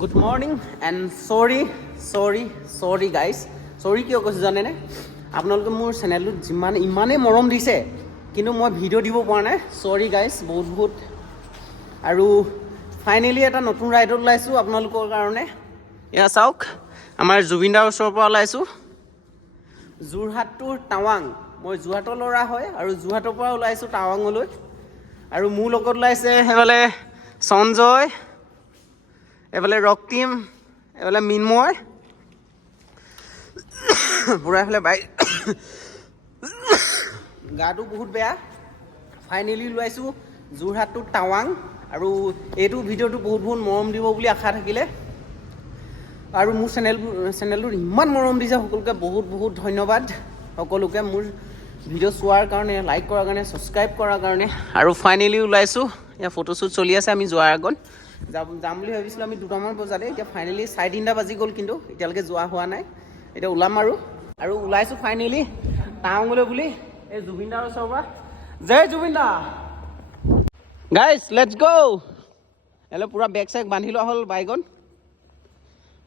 Good morning and sorry guys. Sorry কিয় কৈছো জানে নে আপোনালোকে মোৰ চেনেলটোত যিমান ইমানে মৰম দিছে কিন্তু মই ভিডিঅ' দিব পৰা নাই sorry guys বহুত আৰু ফাইনালি এটা নতুন ৰাইডত ওলাইছো আপোনালোকৰ কাৰণে এয়া চাওক আমাৰ জুবিনদাৰ ওচৰৰ পৰা ওলাইছো যোৰহাট টু টাৱাং মই যোৰহাটৰ ল'ৰা হয় আৰু যোৰহাটৰ পৰা ওলাইছো টাৱাঙলৈ আৰু মোৰ লগত ওলাইছে হেফালে সঞ্জয় এফালে ৰক্তিম এফালে মিনময় পুৰা এফালে বাইক গাটো বহুত বেয়া ফাইনেলি ওলাইছোঁ যোৰহাট টু টাৱাং আৰু এইটো ভিডিঅ'টো বহুত মৰম দিব বুলি আশা থাকিলে আৰু মোৰ চেনেলটোত ইমান মৰম দিছে সকলোকে বহুত ধন্যবাদ সকলোকে মোৰ ভিডিঅ' চোৱাৰ কাৰণে লাইক কৰাৰ কাৰণে ছাবস্ক্ৰাইব কৰাৰ কাৰণে আৰু ফাইনেলি ওলাইছোঁ এয়া ফটোশ্বুট চলি আছে আমি যোৱাৰ আগত যাম বুলি ভাবিছিলোঁ আমি 2টামান বজাতে এতিয়া ফাইনেলি 3:30 বাজি গ'ল কিন্তু এতিয়ালৈকে যোৱা হোৱা নাই এতিয়া ওলাম আৰু ওলাইছোঁ ফাইনেলি টাৱাঙলৈ বুলি এই জুবিনদাৰ ওচৰৰ পৰা জয় জুবিনদা গাইজ লেটছ গ' এলে পুৰা বেগ চেগ বান্ধি লোৱা হ'ল বাইকত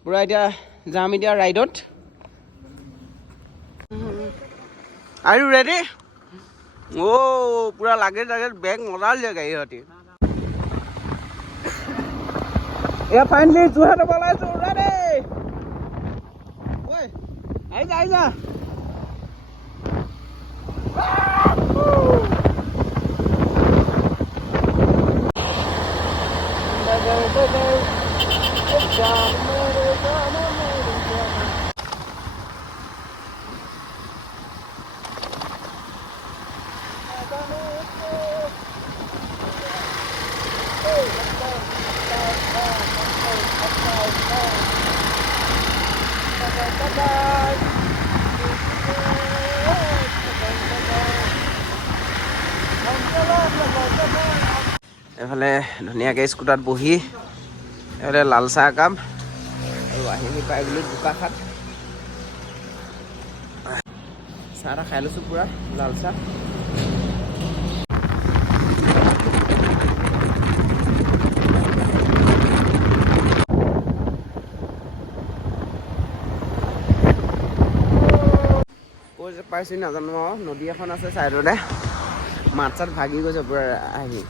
পুৰা এতিয়া যাম এতিয়া ৰাইডত আৰু ৰেডি পুৰা লাগে বেগ মজাল যায় গাড়ী সতি এয়া ফাইনেলি যোৰহাটৰ পৰা ওলাইছোঁ ৰেডি ঐ আহি যা এফালে ধুনীয়াকৈ স্কুটাৰত বহি এফালে লাল চাহ কাম আৰু আহি পাই বুলি বোকাখাট চাহ এটা খাই লৈছোঁ পুৰা লাল চাহ কৈ যে পাইছোঁ নাজানো আৰু নদী এখন আছে ছাইডতে মাত চাত ভাগি গৈছে পুৰা আহি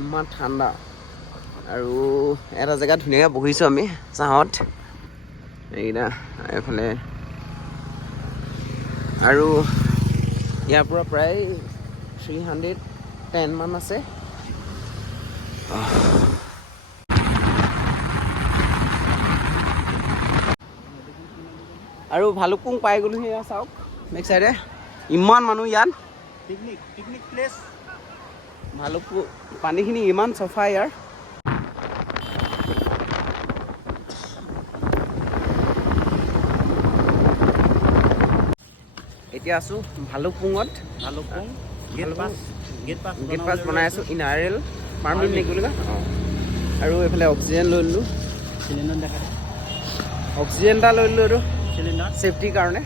ইমান ঠাণ্ডা আৰু এটা জেগাত ধুনীয়াকৈ বহিছোঁ আমি চাহত এইকেইটা এইফালে আৰু ইয়াৰ পৰা প্ৰায় 310 মান আছে আৰু ভালুকপুং পাই গ'লো সেয়া চাওক নেক্সট চাইডে ইমান মানুহ ইয়াত পিকনিক প্লেচ ভালুকপুং পানীখিনি ইমান চফা ইয়াৰ এতিয়া আছোঁ ভালুকপুঙত গেট পাছ বনাই আছোঁ ইনাৰেল পাৰ্মিট নেকি বুলি কয় আৰু এইফালে অক্সিজেন লৈ ল'লোঁ অক্সিজেন এটা লৈ ল'লোঁ এইটো ছেফটিৰ কাৰণে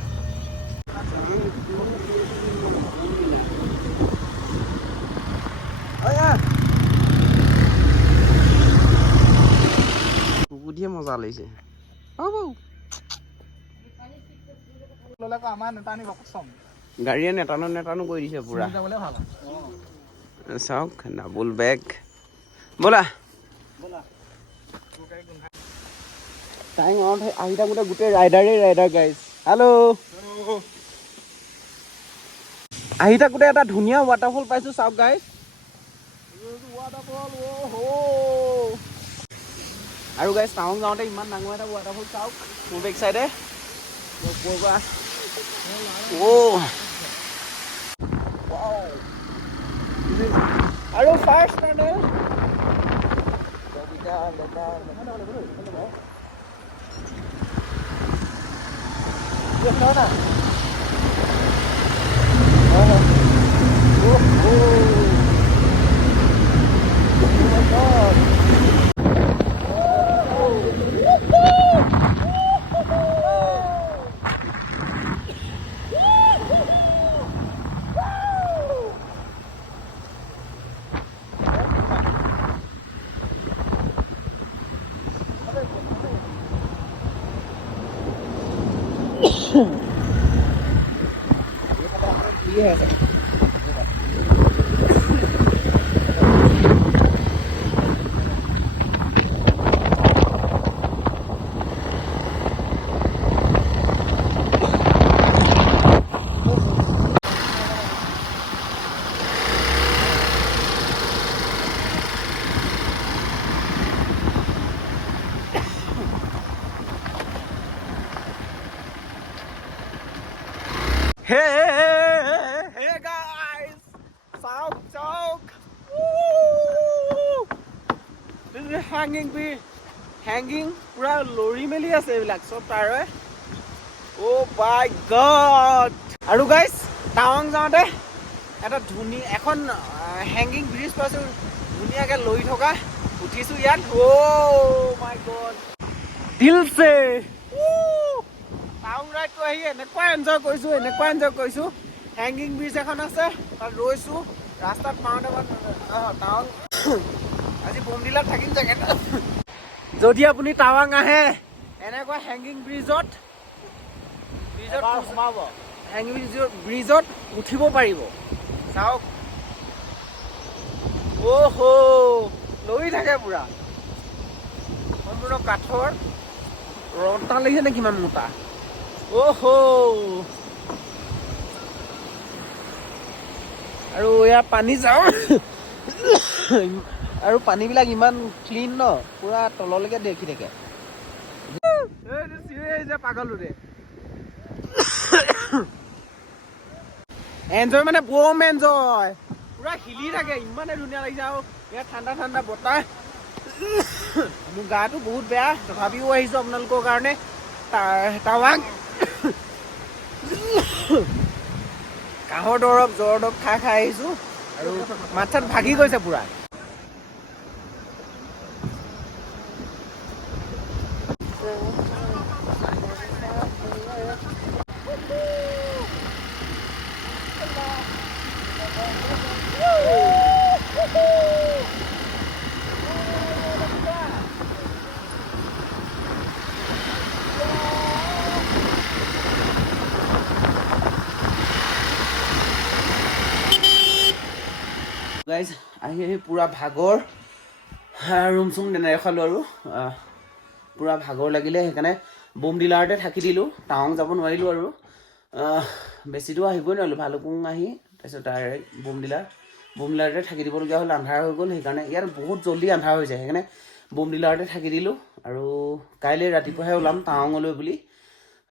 কুকুটিয়ে মজা লাগিছে গাড়ীয়ে নেটানো কৰি দিছে পুৰা চাওক ডাবুল বেগ ব'লা টাইম আহি থাকোঁতে গোটেই ৰাইডাৰ গাইজ হেল্ল' আহি থাকোঁতে এটা ধুনীয়া ৱাটাৰফল পাইছোঁ চাওক গাইজ আৰু গাইজ টাৱাং যাওঁতে ইমান ডাঙৰ এটা ৱাটাৰফল চাওক মোৰ বেক চাইডে আৰু first Hey guys! South Chowk! Woo! This is hanging bee. Hanging pura lori meli ase ebilak sob tare. Oh my god! Aru guys, Tawang jaote eta dhuni ekhon hanging bridge pasu dhuniya ke loi thoka uthisu yat. Oh my god! Dil se! Woo! Tawang ride to ahi enekwa enjoy koisu hanging bridge ekhon ase tar roisu rastat paunde Tawang আজি বমডিলা থাকিম জাগে যদি আপুনি টাৱাং আহে এনেকুৱা hanging ব্ৰিজত সোমাব hanging ব্ৰিজত উঠিব পাৰিব চাওক ওহো লৈ থাকে পুৰা সম্পূৰ্ণ কাঠৰ ৰডটা লাগিছে নে কিমান মোটা ওহো আৰু ইয়াৰ পানী যাওঁ আৰু পানীবিলাক ইমান ক্লিন ন পুৰা তললৈকে দেখি থাকে পাগলুৰে এনজয় মানে বম এনজয় পুৰা হিলি থাকে ইমানে ধুনীয়া লাগিছে আৰু ইয়াত ঠাণ্ডা ঠাণ্ডা বতাহ মোৰ গাটো বহুত বেয়া তথাপিও আহিছোঁ আপোনালোকৰ কাৰণে টাৱাং কাহৰ দৰৱ জ্বৰ দৰৱ খাই আহিছোঁ আৰু মাত চাত ভাগি গৈছে পুৰা গাইজ আহি পুৰা ভাগৰ ৰুম চুম নেদেখালোঁ আৰু পুৰা ভাগৰ লাগিলে সেইকাৰণে বমডিলাৰতে থাকি দিলোঁ টাৱাং যাব নোৱাৰিলোঁ আৰু বেছি দূৰ আহিবই নোৱাৰিলোঁ ভালুকপুং আহি তাৰপিছত ডাইৰেক্ট বমডিলাৰতে থাকি দিবলগীয়া হ'ল আন্ধাৰ হৈ গ'ল সেইকাৰণে ইয়াত বহুত জল্দি আন্ধাৰ হৈ যায় সেইকাৰণে বমডিলাৰতে থাকি দিলোঁ আৰু কাইলৈ ৰাতিপুৱাহে ওলাম টাৱাঙলৈ বুলি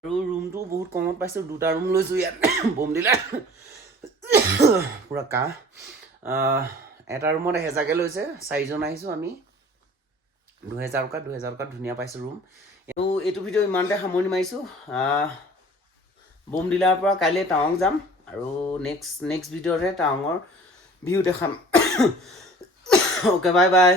আৰু ৰুমটো বহুত কমত পাইছোঁ 2টা ৰুম লৈছোঁ ইয়াত বমডিলাৰ পুৰা কাহ এটা ৰুমত 1000কৈ লৈছে 4জন আহিছোঁ আমি 2000 টকাত ধুনীয়া পাইছোঁ ৰুম এইটো ভিডিঅ' ইমানতে সামৰণি মাৰিছোঁ বমডিলাৰ পৰা কাইলৈ টাৱাং যাম আৰু নেক্সট ভিডিঅ'তে টাৱাঙৰ ভিউ দেখাম অ'কে বাই বাই